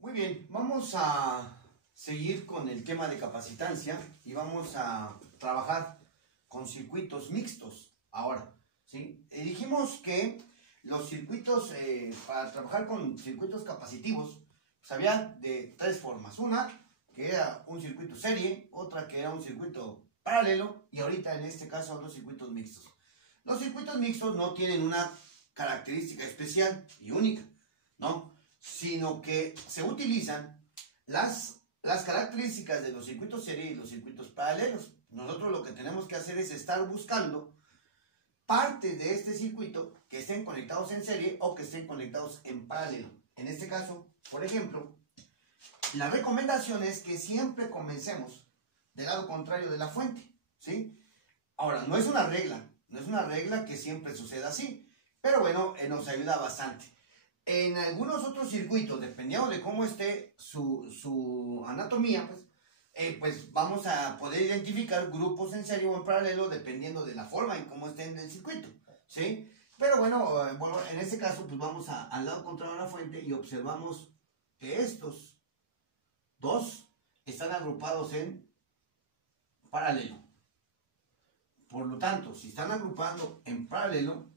Muy bien, vamos a seguir con el tema de capacitancia y vamos a trabajar con circuitos mixtos ahora, ¿sí? Dijimos que los circuitos, para trabajar con circuitos capacitivos, pues había de tres formas. Una, que era un circuito serie, otra que era un circuito paralelo y ahorita en este caso los circuitos mixtos. Los circuitos mixtos no tienen una característica especial y única, ¿no? Sino que se utilizan las características de los circuitos serie y los circuitos paralelos. Nosotros lo que tenemos que hacer es estar buscando partes de este circuito que estén conectados en serie o que estén conectados en paralelo. En este caso, por ejemplo, la recomendación es que siempre comencemos del lado contrario de la fuente, ¿sí? Ahora, no es una regla que siempre suceda así, pero bueno, nos ayuda bastante. En algunos otros circuitos, dependiendo de cómo esté su anatomía, pues vamos a poder identificar grupos en serie o en paralelo dependiendo de la forma en cómo esté en el circuito, ¿sí? Pero bueno, en este caso, pues vamos al lado contrario de la fuente y observamos que estos dos están agrupados en paralelo. Por lo tanto, si están agrupando en paralelo,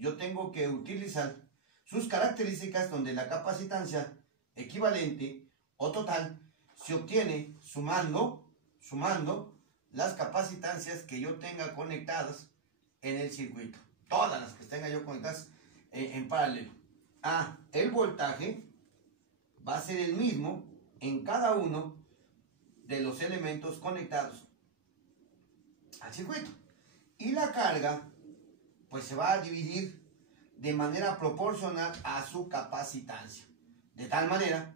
yo tengo que utilizar sus características donde la capacitancia equivalente o total se obtiene sumando las capacitancias que yo tenga conectadas en el circuito. Todas las que tenga yo conectadas en paralelo. El voltaje va a ser el mismo en cada uno de los elementos conectados al circuito. Y la carga pues se va a dividir de manera proporcional a su capacitancia. De tal manera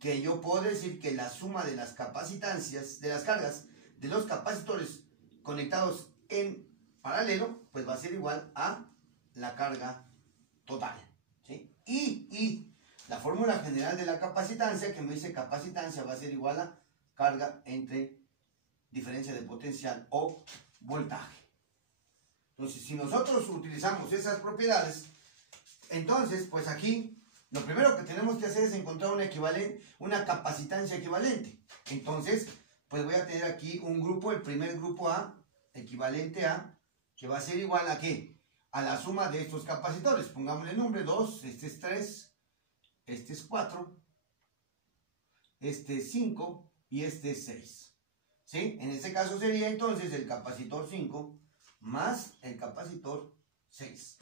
que yo puedo decir que la suma de las capacitancias, de las cargas de los capacitores conectados en paralelo, pues va a ser igual a la carga total, ¿sí? Y la fórmula general de la capacitancia, que me dice capacitancia, va a ser igual a carga entre diferencia de potencial o voltaje. Entonces, si nosotros utilizamos esas propiedades, entonces, pues aquí, lo primero que tenemos que hacer es encontrar una capacitancia equivalente. Entonces, pues voy a tener aquí un grupo, el primer grupo A, equivalente a, que va a ser igual a ¿qué? A la suma de estos capacitores. Pongámosle el nombre 2, este es 3, este es 4, este es 5 y este es 6. ¿Sí? En este caso sería entonces el capacitor 5 más el capacitor 6.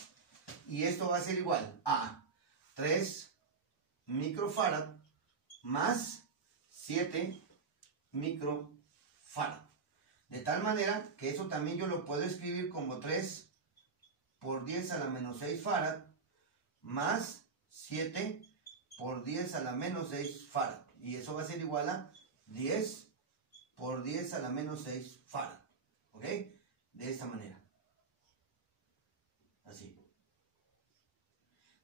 Y esto va a ser igual a 3 microfarad más 7 microfarad. De tal manera que eso también yo lo puedo escribir como 3 por 10 a la menos 6 farad más 7 por 10 a la menos 6 farad. Y eso va a ser igual a 10 por 10 a la menos 6 farad. ¿Ok? De esta manera. Así.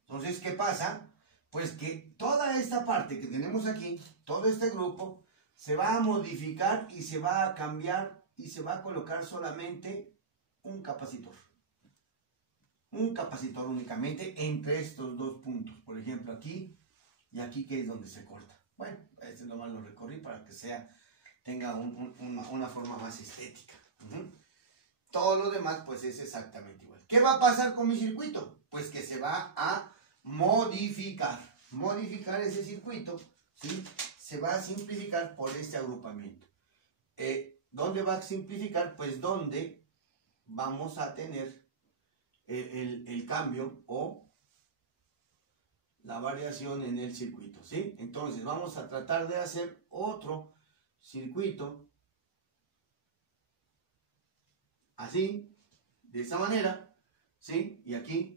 Entonces, ¿qué pasa? Pues que toda esta parte que tenemos aquí, todo este grupo, se va a modificar y se va a cambiar y se va a colocar solamente un capacitor. Un capacitor únicamente entre estos dos puntos. Por ejemplo, aquí y aquí, que es donde se corta. Bueno, este nomás lo recorrí para que tenga una forma más estética. Todo lo demás pues es exactamente igual. ¿Qué va a pasar con mi circuito? Pues que se va a modificar ese circuito, ¿sí? Se va a simplificar por este agrupamiento. ¿Dónde va a simplificar? Pues donde vamos a tener el cambio o la variación en el circuito, ¿sí? Entonces vamos a tratar de hacer otro circuito así, de esta manera, ¿sí? Y aquí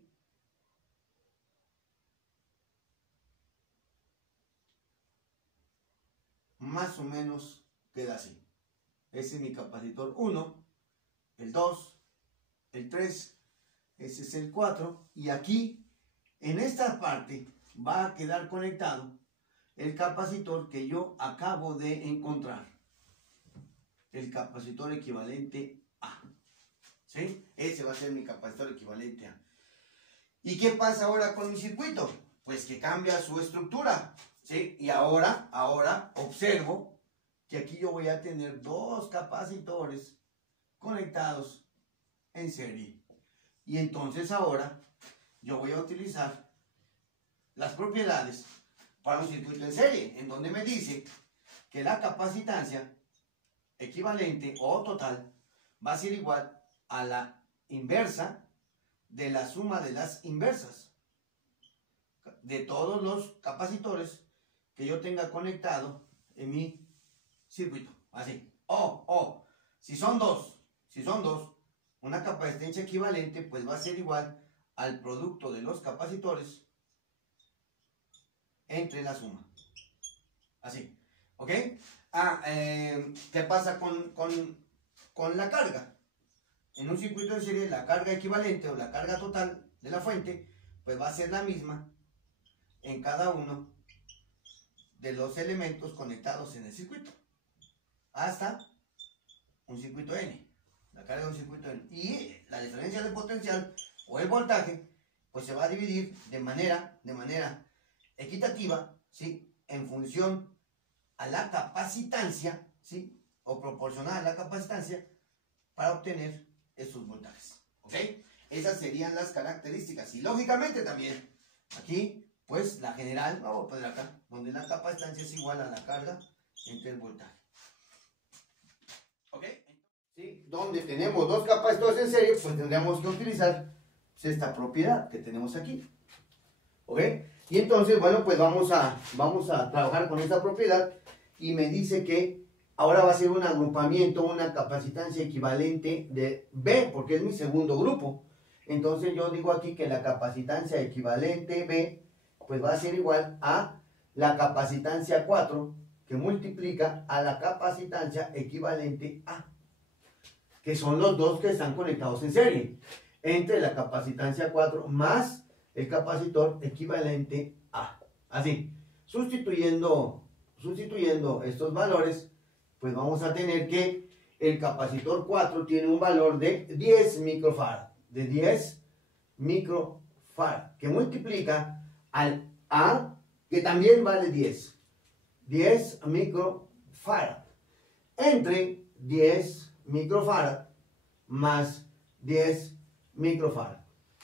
más o menos queda así. Ese es mi capacitor 1, el 2, el 3, ese es el 4, y aquí en esta parte va a quedar conectado el capacitor que yo acabo de encontrar, el capacitor equivalente A, ¿sí? Ese va a ser mi capacitor equivalente A. ¿Y qué pasa ahora con mi circuito? pues que cambia su estructura, ¿sí? Y ahora observo que aquí yo voy a tener dos capacitores conectados en serie. Y entonces ahora yo voy a utilizar las propiedades para un circuito en serie, en donde me dice que la capacitancia equivalente o total va a ser igual a la inversa de la suma de las inversas de todos los capacitores que yo tenga conectado en mi circuito. Así. Si son dos, una capacitancia equivalente pues va a ser igual al producto de los capacitores entre la suma. Así. ¿Ok? ¿Qué pasa con la carga? En un circuito de serie, la carga equivalente o la carga total de la fuente, pues va a ser la misma en cada uno de los elementos conectados en el circuito. Hasta un circuito N. La carga de un circuito N. Y la diferencia de potencial o el voltaje, pues se va a dividir de manera equitativa, ¿sí? En función a la capacitancia, ¿sí? O proporcional a la capacitancia para obtener estos voltajes, ¿ok? Esas serían las características. Y lógicamente también, aquí, pues la general, vamos a poner acá, donde la capacitancia es igual a la carga entre el voltaje. ¿Ok? ¿Sí? Donde tenemos dos capacitores en serie, pues tendríamos que utilizar pues, esta propiedad que tenemos aquí. ¿Ok? Y entonces, bueno, pues vamos a trabajar con esta propiedad y me dice que ahora va a ser un agrupamiento, una capacitancia equivalente de B, porque es mi segundo grupo. Entonces yo digo aquí que la capacitancia equivalente B, pues va a ser igual a la capacitancia 4, que multiplica a la capacitancia equivalente A, que son los dos que están conectados en serie, entre la capacitancia 4 más el capacitor equivalente A. Así, sustituyendo estos valores, pues vamos a tener que el capacitor 4 tiene un valor de 10 microfarad, que multiplica al A, que también vale 10 microfarad, entre 10 microfarad más 10 microfarad.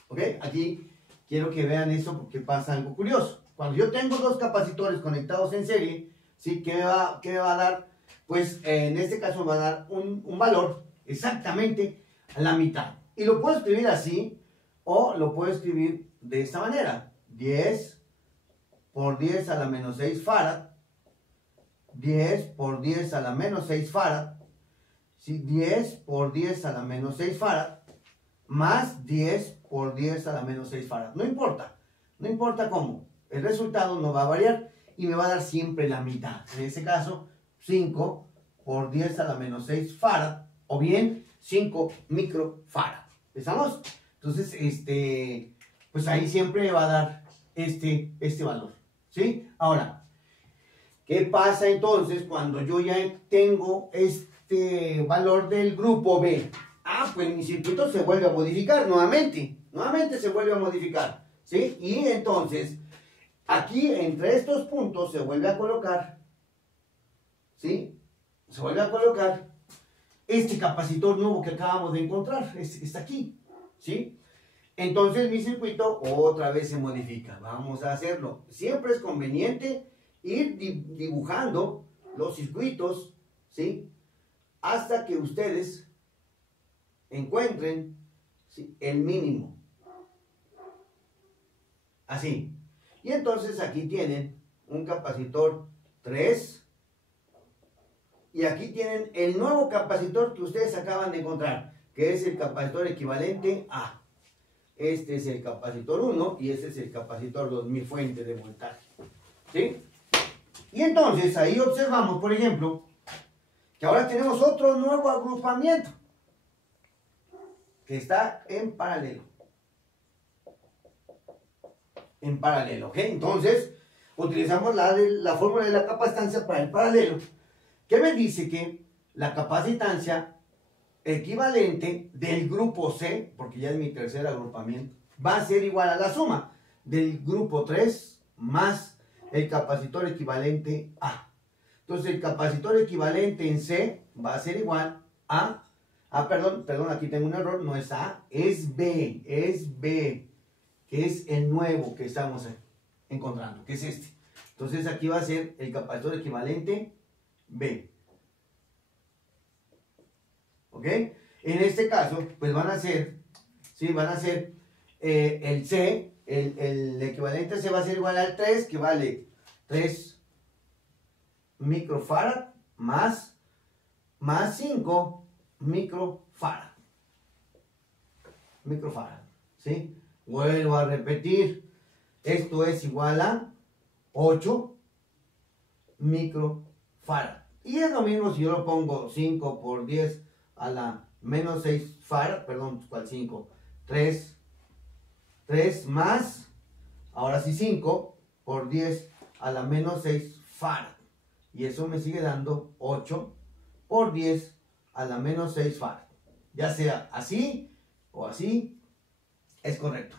¿Ok? Aquí quiero que vean eso porque pasa algo curioso. Cuando yo tengo dos capacitores conectados en serie, ¿sí? ¿Qué me va a dar? Pues en este caso me va a dar un valor exactamente a la mitad. Y lo puedo escribir así o lo puedo escribir de esta manera. 10 por 10 a la menos 6 farad. 10 por 10 a la menos 6 farad. ¿Sí? 10 por 10 a la menos 6 farad. Más 10 por 10 a la menos 6 farad. No importa cómo. El resultado no va a variar y me va a dar siempre la mitad. En este caso, 5 por 10 a la menos 6 farad, o bien 5 microfarad. ¿Estamos? Entonces, pues ahí siempre va a dar este valor. ¿Sí? Ahora, ¿qué pasa entonces cuando yo ya tengo este valor del grupo B? Pues mi circuito se vuelve a modificar nuevamente se vuelve a modificar, ¿sí? Y entonces, aquí entre estos puntos se vuelve a colocar, ¿sí? Se vuelve a colocar este capacitor nuevo que acabamos de encontrar, este que está aquí, ¿sí? Entonces mi circuito otra vez se modifica. Vamos a hacerlo. Siempre es conveniente ir dibujando los circuitos, ¿sí? Hasta que ustedes encuentren, ¿sí? El mínimo. Así. Y entonces aquí tienen un capacitor 3. Y aquí tienen el nuevo capacitor que ustedes acaban de encontrar, que es el capacitor equivalente A. Este es el capacitor 1 y este es el capacitor 2000 fuente de voltaje. ¿Sí? Y entonces ahí observamos, por ejemplo, que ahora tenemos otro nuevo agrupamiento que está en paralelo. ¿Ok? Entonces, utilizamos la fórmula de la capacitancia para el paralelo, que me dice que la capacitancia equivalente del grupo C, porque ya es mi tercer agrupamiento, va a ser igual a la suma del grupo 3 más el capacitor equivalente A. Entonces el capacitor equivalente en C va a ser igual a... perdón, aquí tengo un error, no es A, es B, que es el nuevo que estamos encontrando, que es este. Entonces aquí va a ser el capacitor equivalente B. ¿Ok? En este caso, pues van a ser, ¿sí? Van a ser el C, el equivalente C va a ser igual al 3, que vale 3 microfarad más 5 microfarad. ¿Sí? Vuelvo a repetir, esto es igual a 8 microfarad. Y es lo mismo si yo lo pongo 5 por 10 a la menos 6 farad, perdón, ¿cuál 5? 3 más, ahora sí 5 por 10 a la menos 6 farad. Y eso me sigue dando 8 por 10 a la menos 6 farad. Ya sea así o así, es correcto.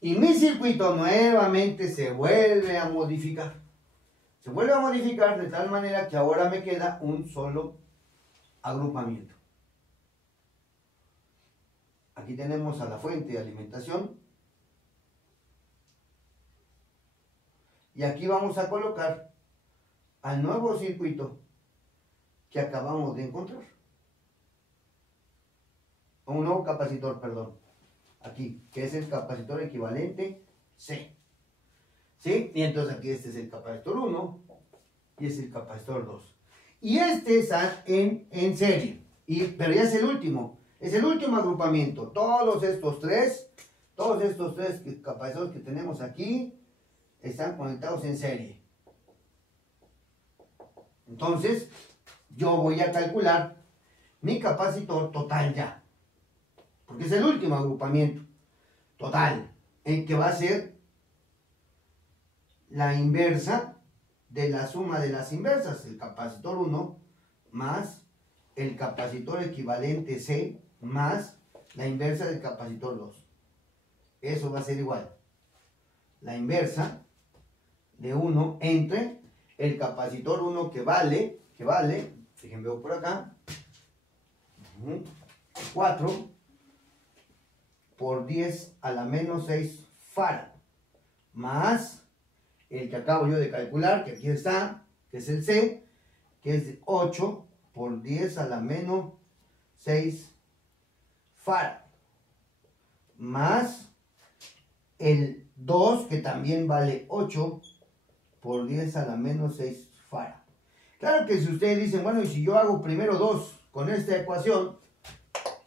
Y mi circuito nuevamente se vuelve a modificar. Se vuelve a modificar de tal manera que ahora me queda un solo agrupamiento. Aquí tenemos a la fuente de alimentación. Y aquí vamos a colocar al nuevo circuito que acabamos de encontrar. Un nuevo capacitor, perdón. Aquí, que es el capacitor equivalente C. ¿Sí? Y entonces aquí este es el capacitor 1 y es el capacitor 2. Y este está en serie. Pero ya es el último. Es el último agrupamiento. Todos estos tres capacitores que tenemos aquí están conectados en serie. Entonces, yo voy a calcular mi capacitor total ya. Porque es el último agrupamiento total, en que va a ser la inversa de la suma de las inversas, el capacitor 1 más el capacitor equivalente C más la inversa del capacitor 2. Eso va a ser igual. La inversa de 1 entre el capacitor 1 que vale, déjenme ver por acá, 4 por 10 a la menos 6 farad, más el que acabo yo de calcular, que aquí está, que es el C, que es 8 por 10 a la menos 6 farad, más el 2, que también vale 8 por 10 a la menos 6 farad. Claro que si ustedes dicen, bueno, y si yo hago primero 2 con esta ecuación,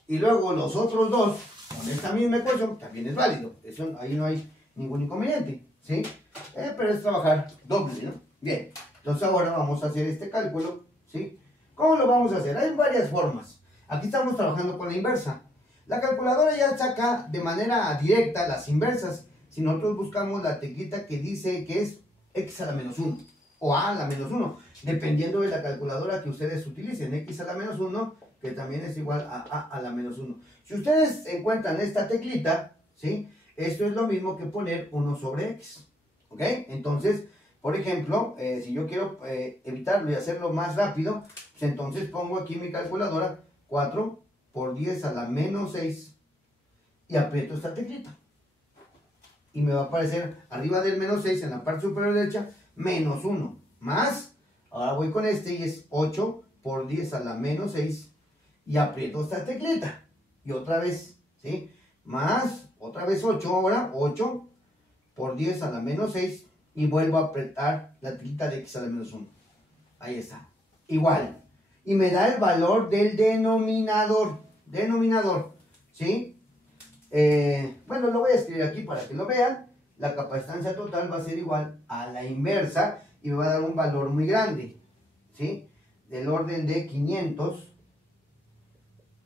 y luego los otros 2 con esta misma ecuación, también es válido. Eso, ahí no hay ningún inconveniente, ¿sí? Pero es trabajar doble, ¿no? Bien, entonces ahora vamos a hacer este cálculo, ¿sí? ¿Cómo lo vamos a hacer? Hay varias formas. Aquí estamos trabajando con la inversa. La calculadora ya saca de manera directa las inversas. Si nosotros buscamos la teclita que dice que es x a la menos 1 o a la menos 1, dependiendo de la calculadora que ustedes utilicen, x a la menos 1, que también es igual a a la menos 1. Si ustedes encuentran esta teclita, ¿sí? Esto es lo mismo que poner 1 sobre x, ¿ok? Entonces, por ejemplo, si yo quiero evitarlo y hacerlo más rápido, pues entonces pongo aquí mi calculadora, 4 por 10 a la menos 6, y aprieto esta teclita. Y me va a aparecer arriba del menos 6, en la parte superior derecha, menos 1, más, ahora voy con este y es 8 por 10 a la menos 6, y aprieto esta teclita. Y otra vez, ¿sí? Más, otra vez 8 ahora, 8 por 10 a la menos 6, y vuelvo a apretar la teclita de x a la menos 1. Ahí está. Igual. Y me da el valor del denominador. ¿Sí? Bueno, lo voy a escribir aquí para que lo vean. La capacitancia total va a ser igual a la inversa y me va a dar un valor muy grande, ¿sí? Del orden de 500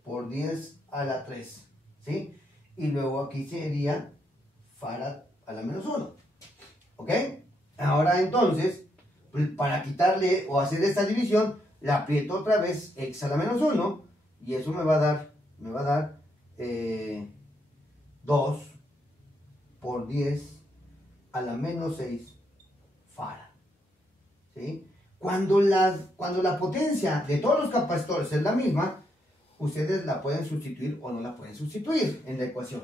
por 10 a la 3, ¿sí? Y luego aquí sería farad a la menos 1, ¿ok? Ahora entonces, pues para quitarle o hacer esta división, le aprieto otra vez x a la menos 1 y eso me va a dar 2 por 10 a la menos 6 farad. ¿Sí? Cuando la potencia de todos los capacitores es la misma, ustedes la pueden sustituir o no la pueden sustituir en la ecuación.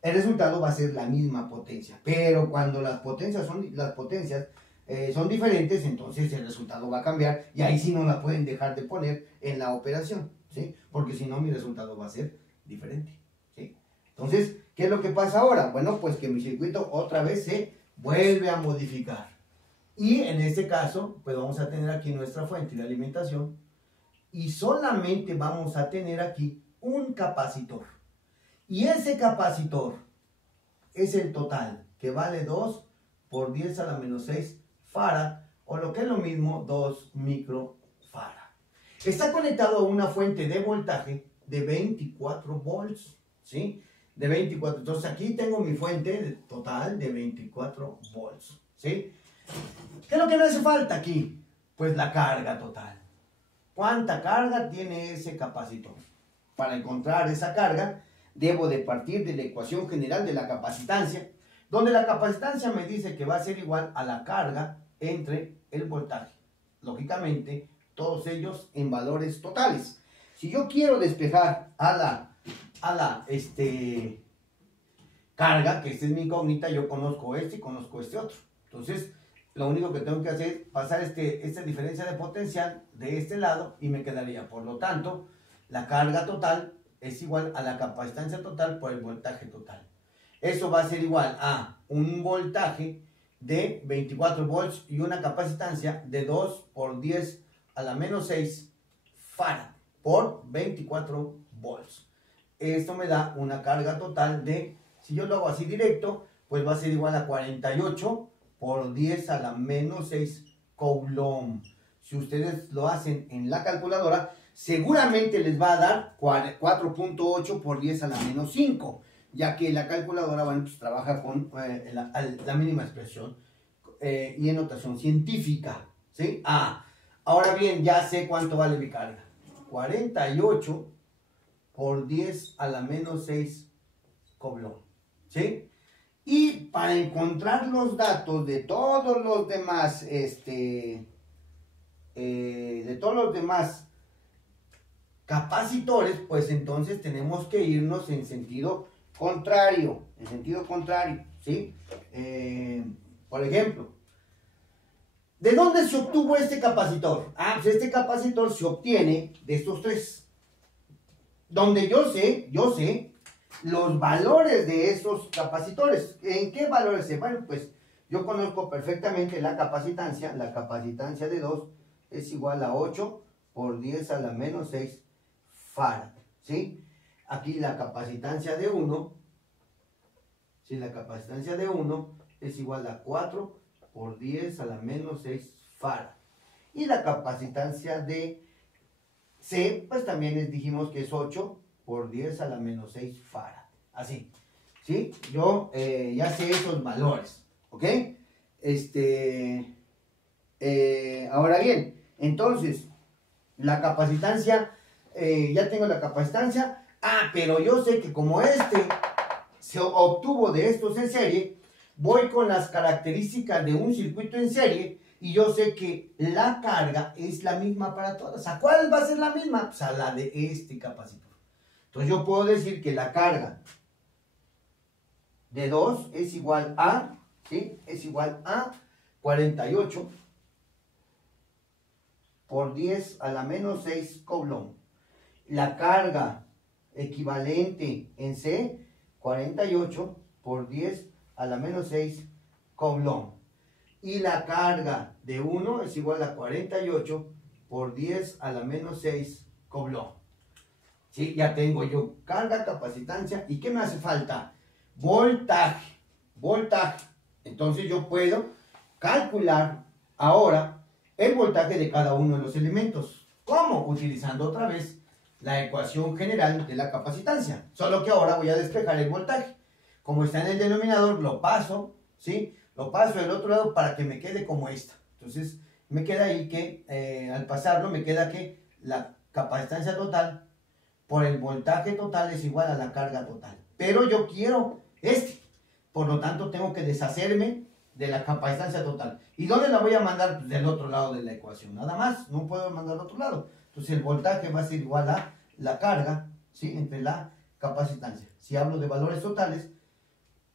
El resultado va a ser la misma potencia, pero cuando las potencias son diferentes, entonces el resultado va a cambiar y ahí sí no la pueden dejar de poner en la operación, ¿sí? Porque si no mi resultado va a ser diferente, ¿sí? Entonces, ¿qué es lo que pasa ahora? Bueno, pues que mi circuito otra vez se vuelve a modificar. Y en este caso, pues vamos a tener aquí nuestra fuente de alimentación y solamente vamos a tener aquí un capacitor. Y ese capacitor es el total, que vale 2 por 10 a la menos 6 farad, o lo que es lo mismo, 2 microfarad. Está conectado a una fuente de voltaje de 24 volts, ¿sí? De 24, entonces aquí tengo mi fuente total de 24 volts, ¿sí? ¿Qué es lo que me hace falta aquí? Pues la carga total. ¿Cuánta carga tiene ese capacitor? Para encontrar esa carga, debo de partir de la ecuación general de la capacitancia, donde la capacitancia me dice que va a ser igual a la carga entre el voltaje. Lógicamente, todos ellos en valores totales. Si yo quiero despejar a la carga, que esta es mi incógnita, yo conozco este y conozco este otro. Entonces, lo único que tengo que hacer es pasar esta diferencia de potencial de este lado y me quedaría. Por lo tanto, la carga total es igual a la capacitancia total por el voltaje total. Eso va a ser igual a un voltaje de 24 volts y una capacitancia de 2 por 10 a la menos 6 farad por 24 volts. Esto me da una carga total de, si yo lo hago así directo, pues va a ser igual a 48 por 10 a la menos 6 coulomb. Si ustedes lo hacen en la calculadora, seguramente les va a dar 4.8 por 10 a la menos 5, ya que la calculadora, bueno, pues trabaja con la mínima expresión y en notación científica, ¿sí? Ahora bien, ya sé cuánto vale mi carga. 48 por 10 a la menos 6 coulomb, ¿sí? Y para encontrar los datos de todos los demás, capacitores, pues entonces tenemos que irnos en sentido contrario, ¿sí? Por ejemplo, ¿de dónde se obtuvo este capacitor? Pues este capacitor se obtiene de estos tres, donde yo sé los valores de esos capacitores. ¿En qué valores se? Bueno, pues yo conozco perfectamente la capacitancia de 2 es igual a 8 por 10 a la menos 6 farad, ¿sí? Aquí la capacitancia de 1, ¿sí? La capacitancia de 1 es igual a 4 por 10 a la menos 6 farad. Y la capacitancia de C, pues también dijimos que es 8 por 10 a la menos 6 farad. Así, ¿sí? Yo ya sé esos valores, ¿ok? Ahora bien, entonces, la capacitancia, ya tengo la capacitancia, pero yo sé que como se obtuvo de estos en serie, voy con las características de un circuito en serie y yo sé que la carga es la misma para todas. ¿A cuál va a ser la misma? Pues a la de este capacitor. Entonces yo puedo decir que la carga de 2 es igual a, ¿sí? Es igual a 48 por 10 a la menos 6 coulomb. La carga equivalente en C, 48 por 10 a la menos 6 coulomb. Y la carga de 1 es igual a 48 por 10 a la menos 6 coulomb. ¿Sí? Ya tengo yo carga, capacitancia. ¿Y qué me hace falta? Voltaje. Entonces yo puedo calcular ahora el voltaje de cada uno de los elementos. ¿Cómo? Utilizando otra vez la ecuación general de la capacitancia. Solo que ahora voy a despejar el voltaje. Como está en el denominador, lo paso, ¿sí? Lo paso del otro lado para que me quede como esta. Entonces me queda ahí que al pasarlo me queda que la capacitancia total por el voltaje total es igual a la carga total. Pero yo quiero Por lo tanto, tengo que deshacerme de la capacitancia total. ¿Y dónde la voy a mandar? Pues del otro lado de la ecuación. Nada más, no puedo mandar al otro lado. Entonces, el voltaje va a ser igual a la carga, ¿sí? Entre la capacitancia. Si hablo de valores totales,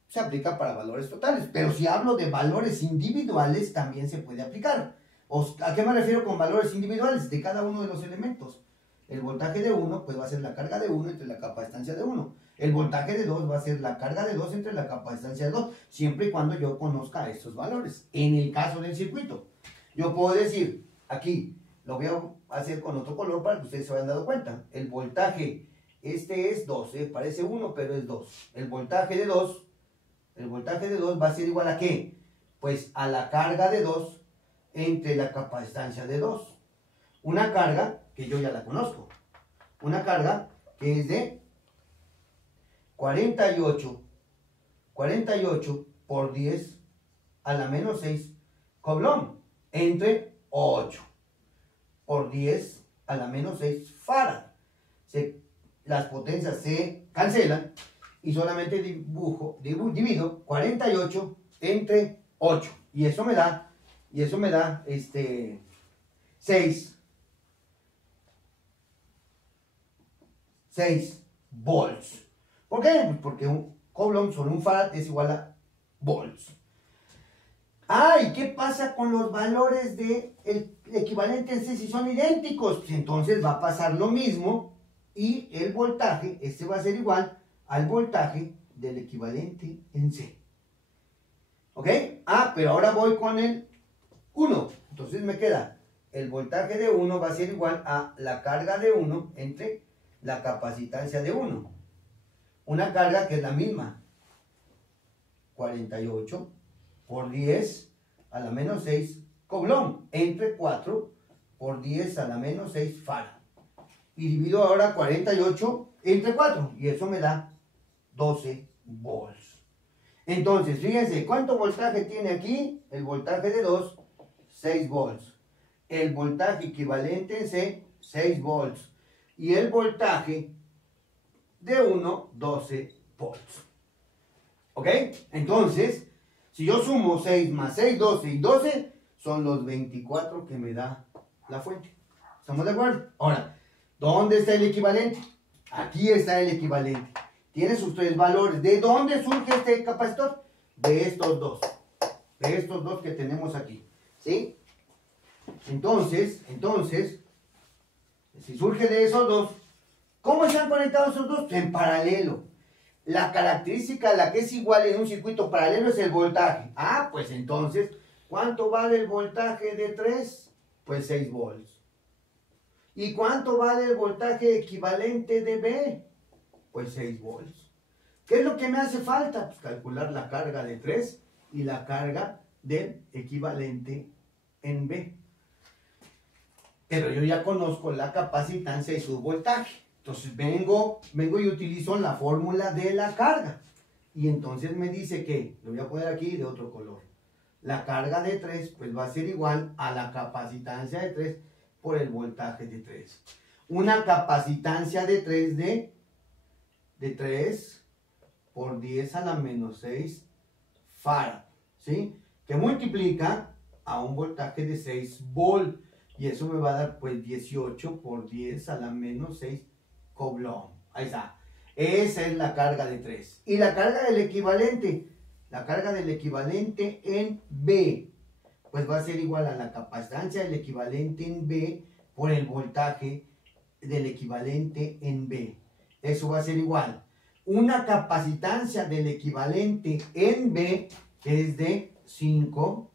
se aplica para valores totales. Pero si hablo de valores individuales, también se puede aplicar. ¿A qué me refiero con valores individuales? De cada uno de los elementos. El voltaje de 1, pues va a ser la carga de 1 entre la capacitancia de 1. El voltaje de 2 va a ser la carga de 2 entre la capacitancia de 2, siempre y cuando yo conozca estos valores. En el caso del circuito, yo puedo decir, aquí, lo voy a hacer con otro color para que ustedes se hayan dado cuenta. El voltaje, este es 2, parece 1, pero es 2. El voltaje de 2 va a ser igual a ¿qué? Pues a la carga de 2 entre la capacitancia de 2. Una carga que yo ya la conozco. Una carga que es de 48 por 10 a la menos 6 coulomb entre 8 por 10 a la menos 6 farad. Las potencias se cancelan y solamente divido 48 entre 8 y eso me da 6 volts. ¿Por qué? Pues porque un coulomb sobre un farad es igual a volts. ¿Y qué pasa con los valores del equivalente en C si son idénticos? Pues entonces va a pasar lo mismo y el voltaje, va a ser igual al voltaje del equivalente en C. ¿Ok? Pero ahora voy con el 1. Entonces me queda el voltaje de 1 va a ser igual a la carga de 1 entre la capacitancia de 1. Una carga que es la misma. 48 por 10 a la menos 6 coulomb entre 4 por 10 a la menos 6 farad. Y divido ahora 48 entre 4 y eso me da 12 volts. Entonces, fíjense, ¿cuánto voltaje tiene aquí? El voltaje de 2, 6 volts. El voltaje equivalente en C, 6 volts. Y el voltaje de 1, 12 volts. ¿Ok? Entonces, si yo sumo 6 más 6, 12 y 12, son los 24 que me da la fuente. ¿Estamos de acuerdo? Ahora, ¿dónde está el equivalente? Aquí está el equivalente. Tiene sus tres valores. ¿De dónde surge este capacitor? De estos dos. De estos dos que tenemos aquí. ¿Sí? Entonces, si surge de esos dos, ¿cómo están conectados esos dos? En paralelo. La característica a la que es igual en un circuito paralelo es el voltaje. Pues entonces, ¿cuánto vale el voltaje de 3? Pues 6 volts. ¿Y cuánto vale el voltaje equivalente de B? Pues 6 volts. ¿Qué es lo que me hace falta? Pues calcular la carga de 3 y la carga del equivalente en B. Pero yo ya conozco la capacitancia y su voltaje. Entonces vengo y utilizo la fórmula de la carga. Y entonces me dice que, lo voy a poner aquí de otro color. La carga de 3 pues va a ser igual a la capacitancia de 3 por el voltaje de 3. Una capacitancia de 3 de 3 por 10 a la menos 6 farad. ¿Sí? Que multiplica a un voltaje de 6 volt. Y eso me va a dar pues 18 por 10 a la menos 6 coulomb. Ahí está. Esa es la carga de 3. Y la carga del equivalente. La carga del equivalente en B. Pues va a ser igual a la capacitancia del equivalente en B por el voltaje del equivalente en B. Eso va a ser igual. Una capacitancia del equivalente en B que es de 5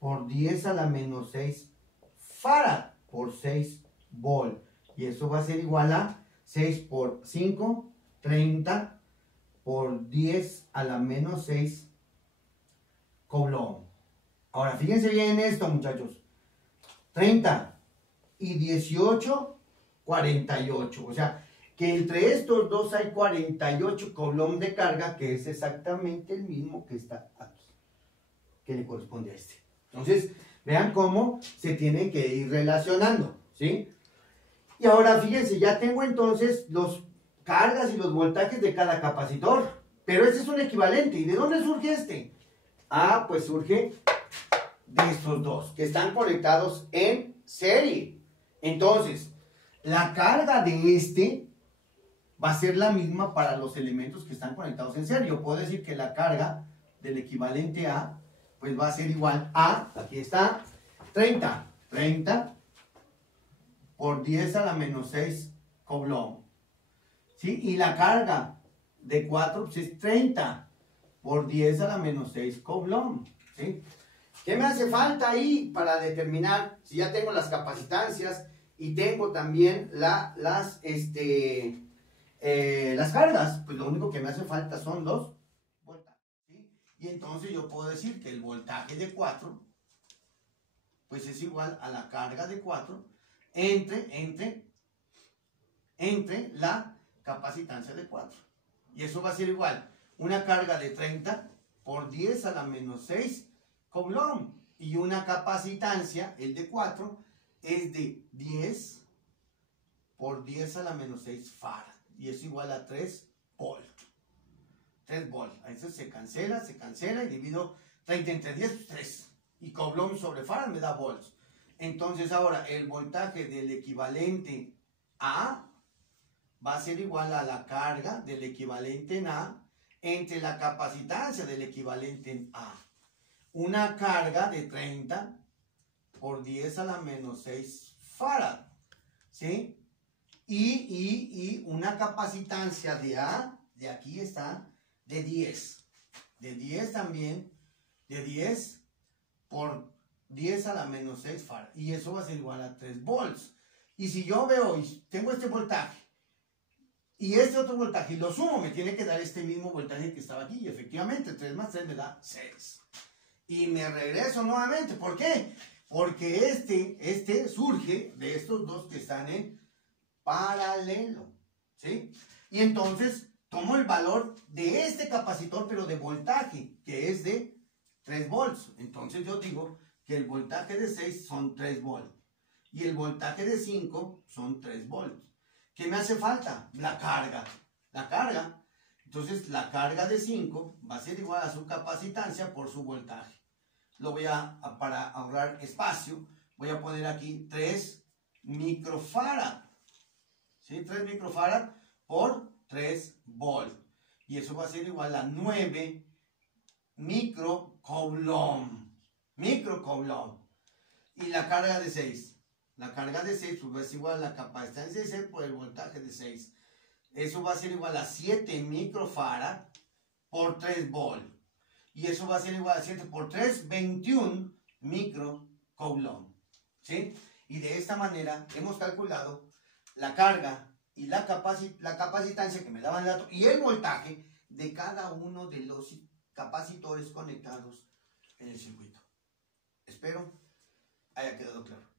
por 10 a la menos 6 farad por 6 volt. Y eso va a ser igual a 6 por 5, 30 por 10 a la menos 6 coulomb. Ahora, fíjense bien esto, muchachos. 30 y 18, 48. O sea, que entre estos dos hay 48 coulomb de carga, que es exactamente el mismo que está aquí, que le corresponde a este. Entonces, vean cómo se tienen que ir relacionando, ¿sí? Y ahora, fíjense, ya tengo entonces los cargas y los voltajes de cada capacitor. Pero este es un equivalente. ¿Y de dónde surge este? Ah, pues surge de estos dos, que están conectados en serie. Entonces, la carga de este va a ser la misma para los elementos que están conectados en serie. Yo puedo decir que la carga del equivalente A, pues va a ser igual a, aquí está, 30. 30 por 10 a la menos 6 Coulomb. ¿Sí? Y la carga de 4 pues es 30 por 10 a la menos 6 Coulomb. ¿Sí? ¿Qué me hace falta ahí para determinar si ya tengo las capacitancias y tengo también las cargas? Pues lo único que me hace falta son los voltajes. ¿Sí? Y entonces yo puedo decir que el voltaje de 4 pues es igual a la carga de 4 entre la capacitancia de 4. Y eso va a ser igual una carga de 30 por 10 a la menos 6 Coulomb. Y una capacitancia, el de 4, es de 10 por 10 a la menos 6 farad. Y es igual a 3 volt. 3 volt. Eso se cancela y divido 30 entre 10, pues 3. Y Coulomb sobre farad me da volts. Entonces ahora el voltaje del equivalente A va a ser igual a la carga del equivalente en A entre la capacitancia del equivalente en A. Una carga de 30 por 10 a la menos 6 farad. ¿Sí? Y una capacitancia de A, de aquí está, de 10. De 10 también, de 10 por 10 a la menos 6 farad. Y eso va a ser igual a 3 volts. Y si yo veo y tengo este voltaje y este otro voltaje y lo sumo, me tiene que dar este mismo voltaje que estaba aquí. Y efectivamente, 3 más 3 me da 6. Y me regreso nuevamente. ¿Por qué? Porque este surge de estos dos que están en paralelo. ¿Sí? Y entonces tomo el valor de este capacitor, pero de voltaje, que es de 3 volts. Entonces yo digo que el voltaje de 6 son 3 volts. Y el voltaje de 5 son 3 volts. ¿Qué me hace falta? La carga. La carga. Entonces la carga de 5 va a ser igual a su capacitancia por su voltaje. Lo voy para ahorrar espacio, voy a poner aquí 3 microfarad. ¿Sí? 3 microfarad por 3 volt. Y eso va a ser igual a 9 microcoulomb. Microcoulomb. Y la carga de 6. La carga de 6 pues, es igual a la capacitancia de 6 por el voltaje de 6. Eso va a ser igual a 7 microfarad por 3 volt. Y eso va a ser igual a 7 por 3, 21 microcoulomb. ¿Sí? Y de esta manera hemos calculado la carga y la capacitancia que me daban el dato y el voltaje de cada uno de los capacitores conectados en el circuito. Espero haya quedado claro.